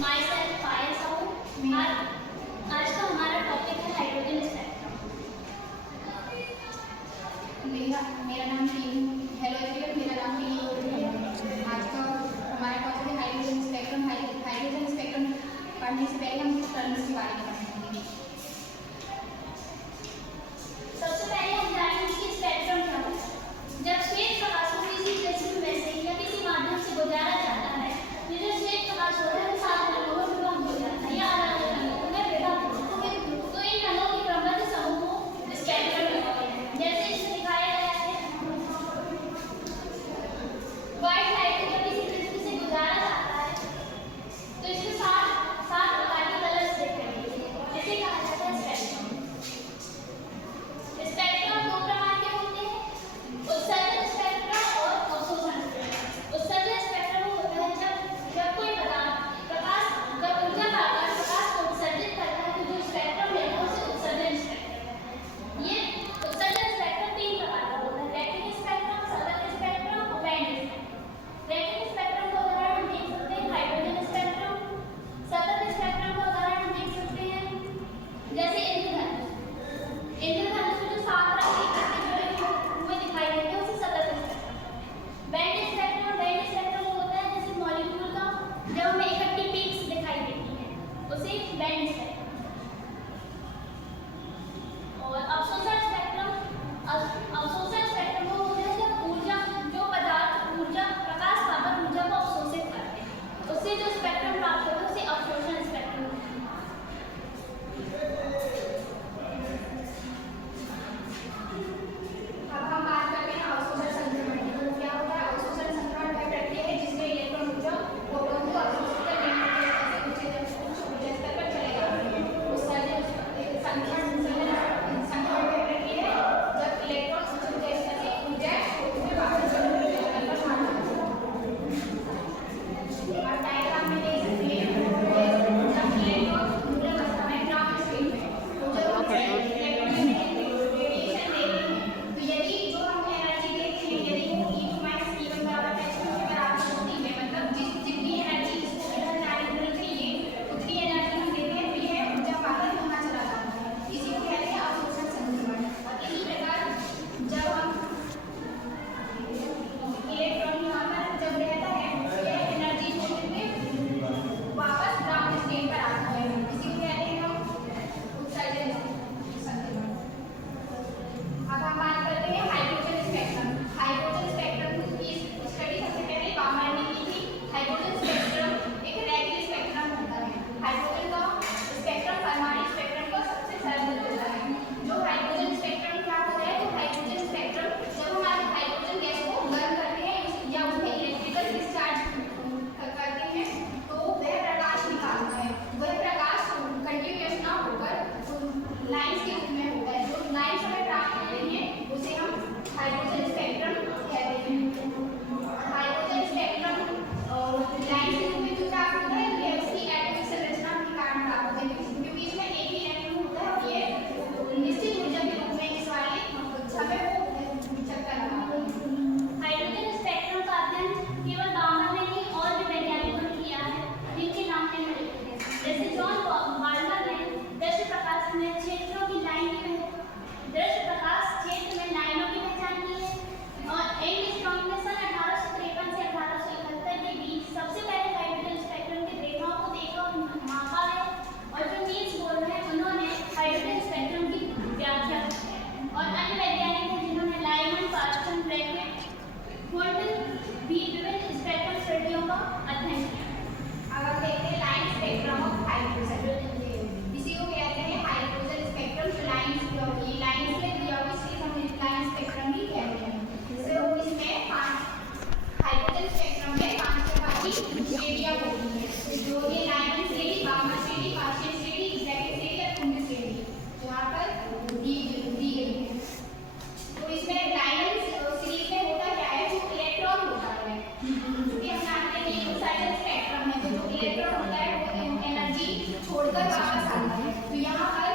My self पायल साहू। आज का हमारा टॉपिक है हाइड्रोजन स्पेक्ट्रम। मेरा नाम हेलो एवरीवन, मेरा नाम टीनू है। आज का हमारा टॉपिक है हाइड्रोजन स्पेक्ट्रम। हाइड्रोजन स्पेक्ट्रम पढ़ने से पहले हम कुछ टर्म्स के बारे में पढ़ेंगे। सबसे पहले हम जानेंगे कि स्पेक्ट्रम क्या होता है। जब श्वेत प्रकाश को किसी प्रिज्म में से या किसी माध्यम से गुजारा जाता है, तो जो श्वेत प्रकाश होता है वो 7 रंगों में विभक्त हो जाता है या अलग अलग रंगों में विभक्त होता है। तो इन रंगों के क्रमबद्ध समूह को स्पेक्ट्रम कहते हैं। जैसे इसमें दिखाया गया है, व्हाइट लाइट को जब किसी प्रिज्म से गुजारा जाता है तो इसमें 7 प्रकार के कलर्स दिखाई देते हैं। इसे कहा जाता है स्पेक्ट्रम। स्पेक्ट्रम 2 प्रकार के होते हैं, उत्सर्जन स्पेक्ट्रम और अवशोषण स्पेक्ट्रम। उत्सर्जन स्पेक्ट्रम होता है जब कोई जब ऊर्जा का आकार प्रकाश को उत्सर्जित करता है तो जो स्पेक्ट्रम लेगा उसे उत्सर्जन स्पेक्ट्रम कहते हैं। ये उत्सर्जन स्पेक्ट्रम 3 प्रकार का होता है, रैखिक स्पेक्ट्रम, सतत स्पेक्ट्रम और बैंड स्पेक्ट्रम। रैखिक स्पेक्ट्रम का उदाहरण हम देख सकते हैं हाइड्रोजन स्पेक्ट्रम। सतत स्पेक्ट्रम का उदाहरण हम देख सकते हैं जैसे इंद्रधनुष। इंद्रधनुष में जो 7 रंग इकट्ठे जुड़े हुए दिखाई देते हैं उसे सतत स्पेक्ट्रम। बैंड स्पेक्ट्रम होता है जैसे मॉलिक्यूल का जब हमें इकट्ठी पीक्स दिखाई देती है उसे बैंड स्पेक्ट्रम। और अवशोषण स्पेक्ट्रम वो होता है जब प्रकाश पावक ऊर्जा को अवशोषित करते हैं, उससे जो स्पेक्ट्रम प्राप्त होता है उसे अवशोषण स्पेक्ट्रम कहते हैं। अब हम बात करते हैं अवशोषण संक्रमण की। तो क्या होता है? अवशोषण संक्रमण वह प्रक्रिया है जिसमें इलेक्ट्रॉन ऊर्जा प्रोटॉन को अवशोषित करने के लिए उच्च स्तर पर चले जाते हैं। उत्सर्जन संक्रमण वह प्रक्रिया है जब इलेक्ट्रॉन उच्च स्तर से ऊर्जा में वापस चले जाते हैं। और डायग्राम में देख सकते हैं जब इलेक्ट्रॉन ऊर्जा अवस्था में ग्राउंड स्टेट में तो जब इलेक्ट्रॉन रेडिएशन देते हैं तो यदि जो हम एनर्जी देते हैं यदि वो E2 - E1 बराबर h2 के बराबर होती है, मतलब जितनी एनर्जी इसको इधर जाने देनी चाहिए उतनी एनर्जी हम देते हैं तो यह ऊर्जा पाकर वहाँ चला जाता है। इसी को कहते हैं अवशोषण संक्रमण। और इसी प्रकार जब हम इलेक्ट्रॉन यहाँ पर जब रहता है तो यह एनर्जी छोड़ के वापस ग्राउंड स्टेट पर आता है। इसी को कहते हैं हम उत्सर्जन संक्रमण। अब हम बात करते हैं हाइड्रोजन स्पेक्ट्रम। हाइड्रोजन स्पेक्ट्रम की स्टडी सबसे पहले बामर ने की थी। हाइड्रोजन स्पेक्ट्रम एक रैखिक स्पेक्ट्रम होता है। हाइड्रोजन का स्पेक्ट्रम परमाणु स्पेक्ट्रम का सबसे सरल होता है। जो हाइड्रोजन स्पेक्ट्रम क्या होता है? तो हाइड्रोजन स्पेक्ट्रम जब हम हाइड्रोजन गैस को गर्म करते हैं या उसमें इलेक्ट्रिकल डिस्चार्ज करते हैं तो वह प्रकाश निकालता है। वह प्रकाश कंटिन्यूअस ना होकर लाइन्स के रूप में होता है। जो लाइन्स हमें प्राप्त हो रही है उसे हम हाइड्रोजन स्पेक्ट्रम कहते हैं। हाइड्रोजन स्पेक्ट्रम लाइन्स के रूप में जो प्राप्त होता है यह उसकी एटॉमिक संरचना के कारण प्राप्त होता है, क्योंकि इसमें एक ही एटम होता है और ये निश्चित ऊर्जा के रूप में इस वाले समय को चक्कर लगाता है। हाइड्रोजन स्पेक्ट्रम का अध्ययन केवल बामर ने नहीं और भी वैज्ञानिकों ने किया है जिनके नाम निम्नलिखित हैं। जैसे जॉन बाल्मर ने दृश्य प्रकाश में क्षेत्रों की लाइन की दृश्य प्रकाश क्षेत्र में लाइनों की पहचान की है। और एंगस्ट्रॉम ने सन 1853 से 1871 के बीच सबसे पहले हाइड्रोजन स्पेक्ट्रम के रेखाओं को देखा और मापा है। और जो नील्स बोर हैं उन्होंने हाइड्रोजन स्पेक्ट्रम की व्याख्या की है। और अन्य वैज्ञानिक हैं जिन्होंने लाइमन, पार्सन, ब्रैकेट, होल्टन भी विभिन्न स्पेक्ट्रम श्रेणियों का अध्ययन किया। अब हम देखते हैं लाइन स्पेक्ट्रम ऑफ हाइड्रोजन। इसी को कहते हैं हाइड्रोजन स्पेक्ट्रम। जो लाइन्स के दिया हुआ इसलिए हम लाइन स्पेक्ट्रम ही कहते हैं। तो इसमें हाइड्रोजन स्पेक्ट्रम में 5 प्रकार की श्रेणियां होती हैं। जो ये लाइन श्रेणी, बामर श्रेणी, पार्शियल श्रेणी, ब्रैकेट श्रेणी और कुंड श्रेणी यहाँ पर दी गई है। तो इसमें लाइन सीरीज में होता क्या है? जो इलेक्ट्रॉन होता है क्योंकि हम जानते हैं कि उत्सर्जन स्पेक्ट्रम है तो जो इलेक्ट्रॉन होता है वो एनर्जी छोड़कर वापस आता है। तो यहाँ पर